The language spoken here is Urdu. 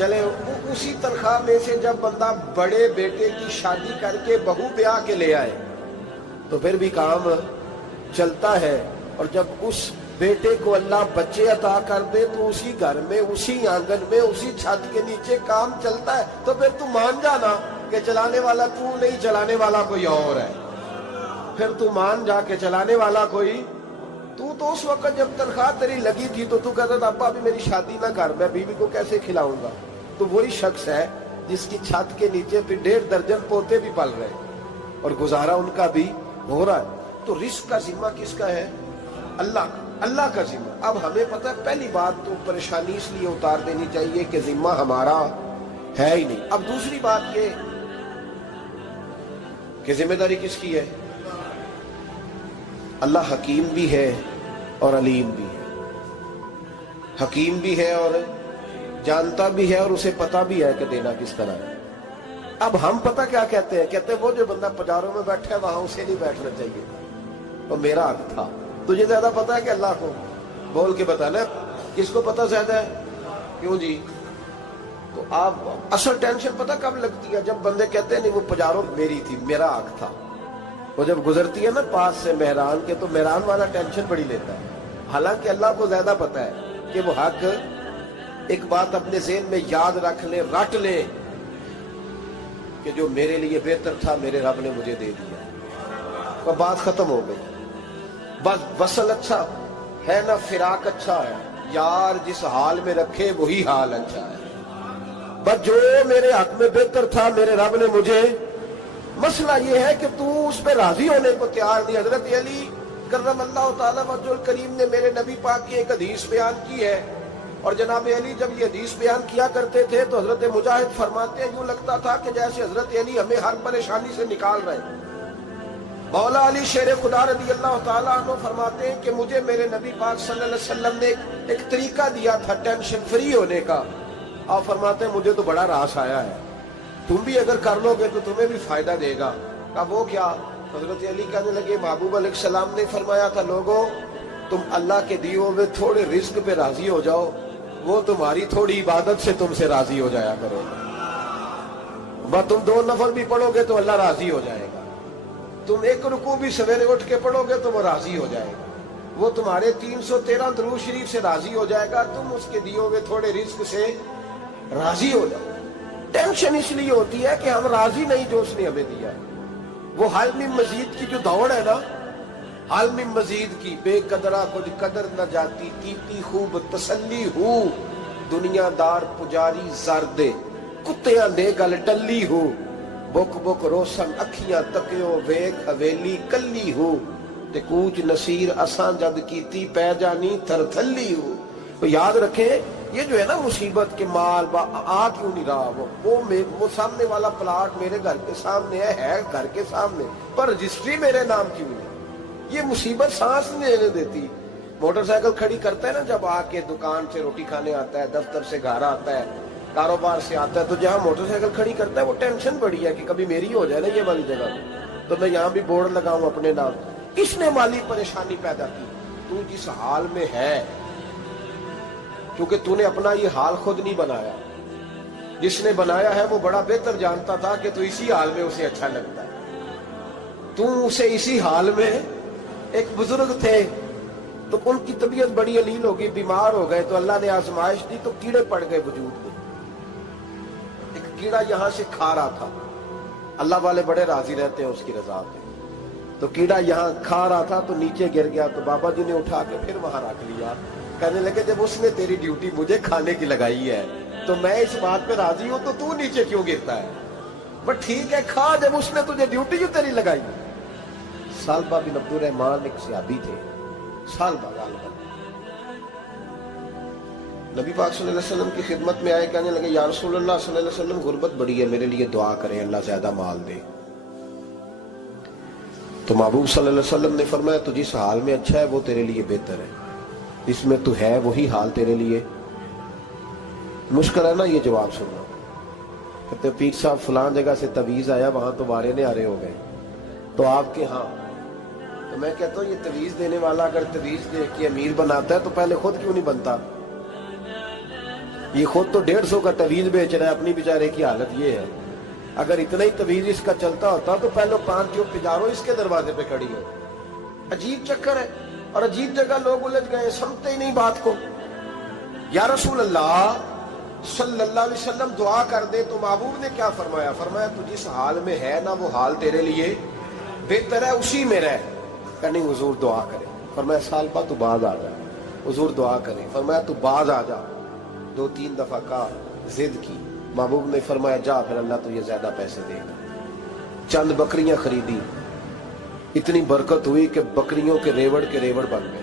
چلے اسی تنخواہ میں سے جب بندہ بڑے بیٹے کی شادی کر کے بہو بیاہ کے لے آئے تو پھر بھی کام چلتا ہے، اور جب اس بیٹے کو اللہ بچے عطا کر دے تو اسی گھر میں، اسی آنگن میں، اسی چھت کے نیچے کام چلتا ہے۔ تو پھر تو مان جانا کہ چلانے والا تو نہیں، چلانے والا کوئی اور ہے۔ پھر تو مان جا کے چلانے والا کوئی تو اس وقت جب تنخواہ تیری لگی تھی تو کہتا تھا ابا ابھی میری شادی نہ کر، میں بیوی کو کیسے کھلاؤں گا؟ تو وہی شخص ہے جس کی چھت کے نیچے پھر 1.5 درجن پوتے بھی پل رہے اور گزارا ان کا بھی ہو رہا ہے۔ تو رزق کا ذمہ کس کا ہے؟ اللہ کا، اللہ کا ذمہ۔ اب ہمیں پتہ ہے پہلی بات تو پریشانی اس لیے اتار دینی چاہیے کہ ذمہ ہمارا ہے ہی نہیں۔ اب دوسری بات یہ کہ ذمہ داری کس کی ہے؟ اللہ حکیم بھی ہے اور علیم بھی ہے، حکیم بھی ہے اور جانتا بھی ہے اور اسے پتا بھی ہے کہ دینا کس طرح ہے۔ اب ہم پتہ کیا کہتے ہیں؟ کہتے ہیں وہ جو بندہ پجاروں میں بیٹھا ہے وہاں اسے نہیں بیٹھنا چاہیے، وہ میرا حق تھا۔ تجھے زیادہ پتا ہے کہ اللہ کو؟ بول کے بتانا کس کو پتہ زیادہ ہے؟ کیوں جی؟ تو آپ اصل ٹینشن پتہ کب لگتی ہے؟ جب بندے کہتے ہیں نہیں وہ پجاروں میری تھی، میرا حق تھا۔ وہ جب گزرتی ہے نا پاس سے مہران کے تو مہران والا ٹینشن بڑی لیتا ہے، حالانکہ اللہ کو زیادہ پتا ہے کہ وہ حق۔ ایک بات اپنے ذہن میں یاد رکھ لیں، رٹ لیں کہ جو میرے لیے بہتر تھا میرے رب نے مجھے دے دیا، وہ بات ختم ہو گئی۔ بس وصل اچھا ہے نہ فراق اچھا ہے، یار جس حال میں رکھے وہی حال اچھا ہے۔ بس جو میرے حق میں بہتر تھا میرے رب نے مجھے، مسئلہ یہ ہے کہ تو اس پہ راضی ہونے کو تیار نہیں۔ حضرت علی کرم اللہ تعالیٰ وجہ الکریم نے میرے نبی پاک کی ایک حدیث بیان کی ہے، اور جناب علی جب یہ حدیث بیان کیا کرتے تھے تو حضرت مجاہد فرماتے ہیں یوں لگتا تھا کہ جیسے حضرت علی ہمیں ہر پریشانی سے نکال رہے ہیں۔ مولا علی شیر خدا رضی اللہ تعالیٰ عنہ فرماتے ہیں کہ مجھے میرے نبی پاک صلی اللہ علیہ وسلم نے ایک طریقہ دیا تھا ٹینشن فری ہونے کا۔ آپ فرماتے ہیں مجھے تو بڑا راس آیا ہے، تم بھی اگر کر لو گے تو تمہیں بھی فائدہ دے گا۔ کہا وہ کیا؟ حضرت علی کہنے لگے محبوب علیہ السلام نے فرمایا تھا لوگوں تم اللہ کے دیے ہوئے تھوڑے رزق پہ راضی ہو جاؤ، وہ تمہاری تھوڑی عبادت سے تم سے راضی ہو جایا کرو۔ بس تم 2 نفل بھی پڑھو گے تو اللہ راضی ہو جائے گا، تم 1 رکوع بھی سویرے اٹھ کے پڑھو گے تو وہ راضی ہو جائے گا، وہ تمہارے 313 درود شریف سے راضی ہو جائے گا، تم اس کے دیے ہوئے تھوڑے رزق سے راضی ہو جاؤ۔ ٹینشن اس لیے ہوتی ہے کہ ہم راضی نہیں جو اس نے ہمیں دیا ہے۔ وہ حل میں مزید کی جو دوڑ ہے نا، حل میں مزید کی، بے قدرہ کچھ قدر نہ جاتی، کیتی خوب تسلی ہو، دنیا دار پجاری زردے، کتیاں دے گل ٹلی ہو، بک بک روشن اکھیاں تکیو ویک حویلی کلی ہو، تے کوچ نصیر اساں جد کیتی پہ جانی تھر تھلی ہو۔ تو یاد رکھیں یہ جو ہے نا مصیبت کے مال آ کیوں نہیں رہا، وہ سامنے والا پلاٹ میرے گھر کے سامنے ہے گھر کے سامنے، پر رجسٹری میرے نام کیوں نہیں؟ یہ مصیبت سانس نہیں لینے دیتی۔ موٹر سائیکل کھڑی کرتا ہے نا جب آ کے دکان سے روٹی کھانے آتا ہے، دفتر سے گھر آتا ہے، کاروبار سے آتا ہے، تو جہاں موٹر سائیکل کھڑی کرتا ہے وہ ٹینشن بڑی ہے کہ کبھی میری ہو جائے نا یہ والی جگہ تو میں یہاں بھی بورڈ لگاؤں اپنے نام۔ کس نے مالی پریشانی پیدا کی؟ تو جس حال میں ہے، کیونکہ تو نے اپنا یہ حال خود نہیں بنایا، جس نے بنایا ہے وہ بڑا بہتر جانتا تھا کہ تو اسی حال میں اسے اچھا لگتا ہے۔ تو اسے اسی حال میں، ایک بزرگ تھے تو ان کی طبیعت بڑی علیل ہو گئی، بیمار ہو گئے، تو اللہ نے آزمائش دی تو کیڑے پڑ گئے وجود میں۔ ایک کیڑا یہاں سے کھا رہا تھا، اللہ والے بڑے راضی رہتے ہیں اس کی رضا پہ، تو کیڑا یہاں کھا رہا تھا تو نیچے گر گیا، تو بابا جی نے اٹھا کے پھر وہاں رکھ لیا، کہنے لگے جب اس نے تیری ڈیوٹی مجھے کھانے کی لگائی ہے تو میں اس بات پہ راضی ہوں تو نیچے کیوں گرتا ہے؟ بس ٹھیک ہے کھا، جب اس نے تجھے ڈیوٹی جو تیری لگائی۔ سالبہ بن عبد الرحمن ایک صحابی تھے، سالبہ غالباً نبی پاک صلی اللہ علیہ وسلم کی خدمت میں آئے، کہنے لگے یا رسول اللہ صلی اللہ علیہ وسلم غربت بڑی ہے، میرے لیے دعا کریں اللہ زیادہ مال دے۔ تو محبوب صلی اللہ علیہ وسلم نے فرمایا تو جس حال میں اچھا ہے وہ تیرے لیے بہتر ہے، اس میں تو ہے وہی حال تیرے لیے۔ مشکل ہے نا یہ جواب سننا؟ کہتے پیر صاحب فلان جگہ سے تویز آیا، وہاں تو وارے نے آرے ہو گئے، تو آپ کے ہاں؟ تو میں کہتا ہوں یہ تویز دینے والا اگر تویز دے کے امیر بناتا ہے تو پہلے خود کیوں نہیں بنتا؟ یہ خود تو 150 کا طویز بیچ رہا ہے، اپنی بیچارے کی حالت یہ ہے. اگر اتنا ہی طویز اس کا چلتا ہوتا تو پہلے 5 جو پجاروں اس کے دروازے پہ کھڑی ہو. عجیب چکر ہے اور عجیب جگہ لوگ الجھ گئے، سمجھتے ہی نہیں بات کو. یا رسول اللہ صلی اللہ علیہ وسلم دعا کر دے تو محبوب نے کیا فرمایا؟ فرمایا تو جس حال میں ہے نا وہ حال تیرے لیے بہتر ہے، اسی میں رہ. کہ نہیں حضور دعا کرے. فرمایا سال بعد تو باز آ جا. حضور دعا کرے. فرمایا تو باز آ جا. 2-3 دفعہ کا ضد کی. محبوب نے فرمایا جا پھر اللہ تجھے زیادہ پیسے دے گا. چند بکریاں خریدی، اتنی برکت ہوئی کہ بکریوں کے ریوڑ بن گئے.